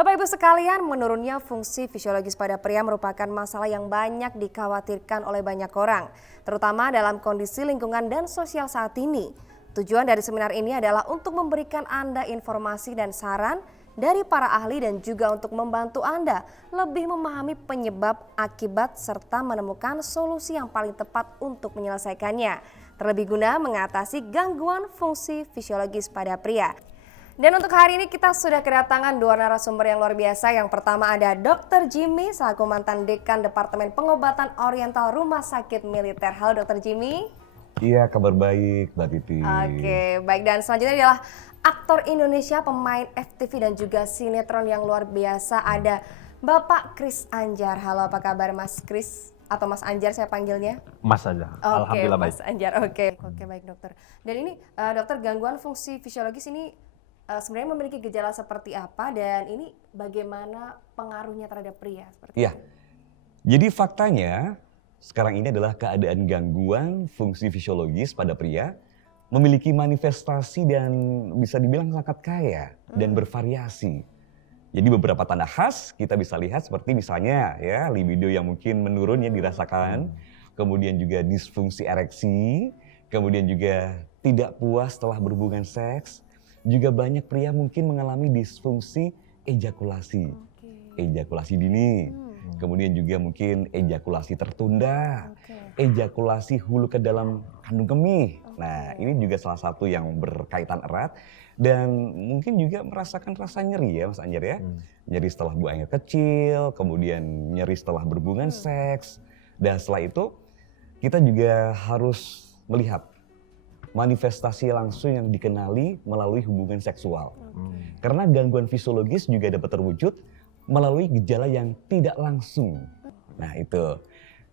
Bapak Ibu sekalian, menurunnya fungsi fisiologis pada pria merupakan masalah yang banyak dikhawatirkan oleh banyak orang, terutama dalam kondisi lingkungan dan sosial saat ini. Tujuan dari seminar ini adalah untuk memberikan Anda informasi dan saran dari para ahli dan juga untuk membantu Anda lebih memahami penyebab, akibat, serta menemukan solusi yang paling tepat untuk menyelesaikannya. Terlebih guna mengatasi gangguan fungsi fisiologis pada pria. Dan untuk hari ini kita sudah kedatangan dua narasumber yang luar biasa. Yang pertama ada Dr. Jimmy selaku mantan Dekan Departemen Pengobatan Oriental Rumah Sakit Militer. Halo Dr. Jimmy. Iya, kabar baik Mbak Titi. Oke, baik, dan selanjutnya adalah aktor Indonesia, pemain FTV dan juga sinetron yang luar biasa. Ada Bapak Kris Anjar. Halo, apa kabar Mas Kris? Atau Mas Anjar saya panggilnya? Mas aja, alhamdulillah baik. Mas Anjar, oke, baik dokter. Dan ini dokter, gangguan fungsi fisiologis ini sebenarnya memiliki gejala seperti apa dan ini bagaimana pengaruhnya terhadap pria? Iya, jadi faktanya sekarang ini adalah keadaan gangguan fungsi fisiologis pada pria memiliki manifestasi dan bisa dibilang sangat kaya dan bervariasi. Jadi beberapa tanda khas kita bisa lihat seperti misalnya ya libido yang mungkin menurun ya dirasakan, kemudian juga disfungsi ereksi, kemudian juga tidak puas setelah berhubungan seks. Juga banyak pria mungkin mengalami disfungsi ejakulasi, ejakulasi dini, kemudian juga mungkin ejakulasi tertunda, ejakulasi hulu ke dalam kandung kemih. Nah, ini juga salah satu yang berkaitan erat dan mungkin juga merasakan rasa nyeri ya Mas Anjar ya. Nyeri setelah buang air kecil, kemudian nyeri setelah berhubungan seks. Dan setelah itu kita juga harus melihat manifestasi langsung yang dikenali melalui hubungan seksual. Karena gangguan fisiologis juga dapat terwujud melalui gejala yang tidak langsung. Nah itu.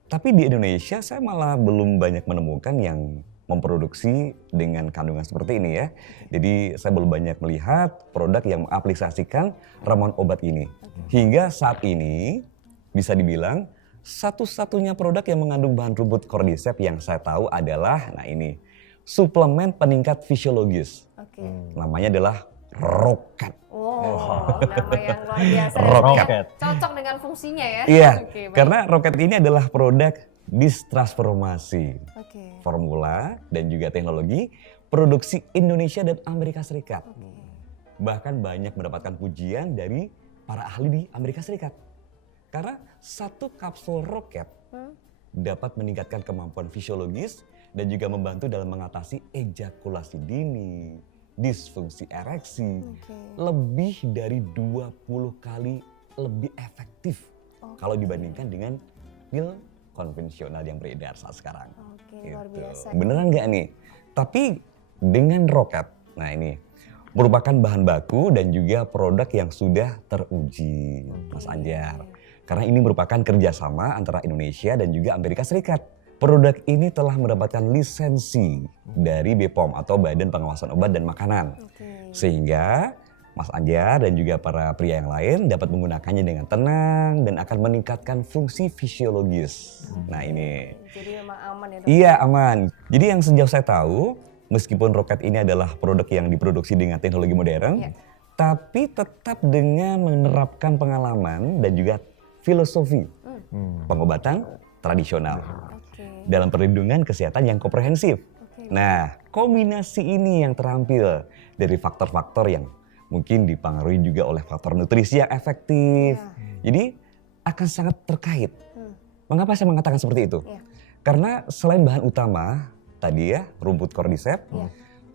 Tapi di Indonesia saya malah belum banyak menemukan yang memproduksi dengan kandungan seperti ini ya. Jadi saya belum banyak melihat produk yang mengaplikasikan ramuan obat ini. Hingga saat ini bisa dibilang satu-satunya produk yang mengandung bahan rumput cordyceps yang saya tahu adalah nah ini. Suplemen peningkat fisiologis. Namanya adalah Roket. Nama yang luar biasa. Roket. Cocok dengan fungsinya ya. Iya, karena Roket ini adalah produk distransformasi. Formula dan juga teknologi produksi Indonesia dan Amerika Serikat. Bahkan banyak mendapatkan pujian dari para ahli di Amerika Serikat. Karena satu kapsul Roket dapat meningkatkan kemampuan fisiologis dan juga membantu dalam mengatasi ejakulasi dini, disfungsi ereksi, lebih dari 20 kali lebih efektif kalau dibandingkan dengan pil konvensional yang beredar saat sekarang. Luar biasa. Beneran nggak nih? Tapi dengan Roket, nah ini merupakan bahan baku dan juga produk yang sudah teruji, Mas Anjar. Karena ini merupakan kerjasama antara Indonesia dan juga Amerika Serikat. Produk ini telah mendapatkan lisensi dari BPOM atau Badan Pengawasan Obat dan Makanan. Sehingga Mas Anjar dan juga para pria yang lain dapat menggunakannya dengan tenang dan akan meningkatkan fungsi fisiologis. Nah ini. Jadi memang aman ya dok? Iya aman. Jadi yang sejauh saya tahu meskipun Roket ini adalah produk yang diproduksi dengan teknologi modern. Tapi tetap dengan menerapkan pengalaman dan juga filosofi pengobatan tradisional. Dalam perlindungan kesehatan yang komprehensif. Nah, kombinasi ini yang terampil dari faktor-faktor yang mungkin dipengaruhi juga oleh faktor nutrisi yang efektif. Jadi akan sangat terkait. Mengapa saya mengatakan seperti itu? Karena selain bahan utama tadi ya, rumput cordyceps,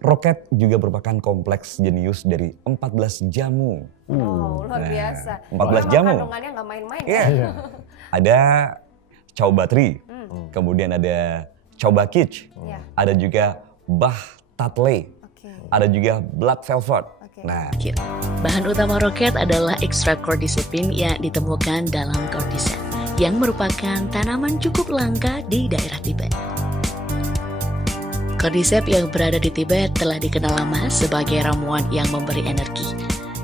Roket juga merupakan kompleks jenius dari 14 jamu. Luar biasa. 14 jamu. Kandungannya nggak main-main ya. Ada Chaubatri, kemudian ada Choubakich, ada juga Bach Tatley, ada juga Black Velvet. Nah, bahan utama Roket adalah ekstrak cordycepin yang ditemukan dalam cordyceps, yang merupakan tanaman cukup langka di daerah Tibet. Cordyceps yang berada di Tibet telah dikenal lama sebagai ramuan yang memberi energi.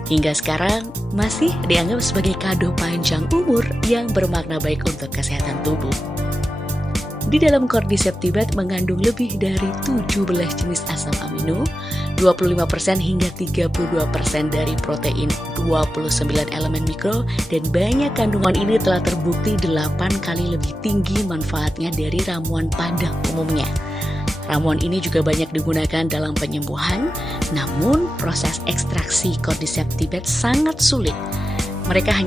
Hingga sekarang masih dianggap sebagai kado panjang umur yang bermakna baik untuk kesehatan tubuh. Di dalam cordyceps Tibet mengandung lebih dari 17 jenis asam amino, 25% hingga 32% dari protein 29 elemen mikro dan banyak kandungan ini telah terbukti 8 kali lebih tinggi manfaatnya dari ramuan pada umumnya. Ramuan ini juga banyak digunakan dalam penyembuhan, namun proses ekstraksi Cordyceps tibet sangat sulit. Mereka hanya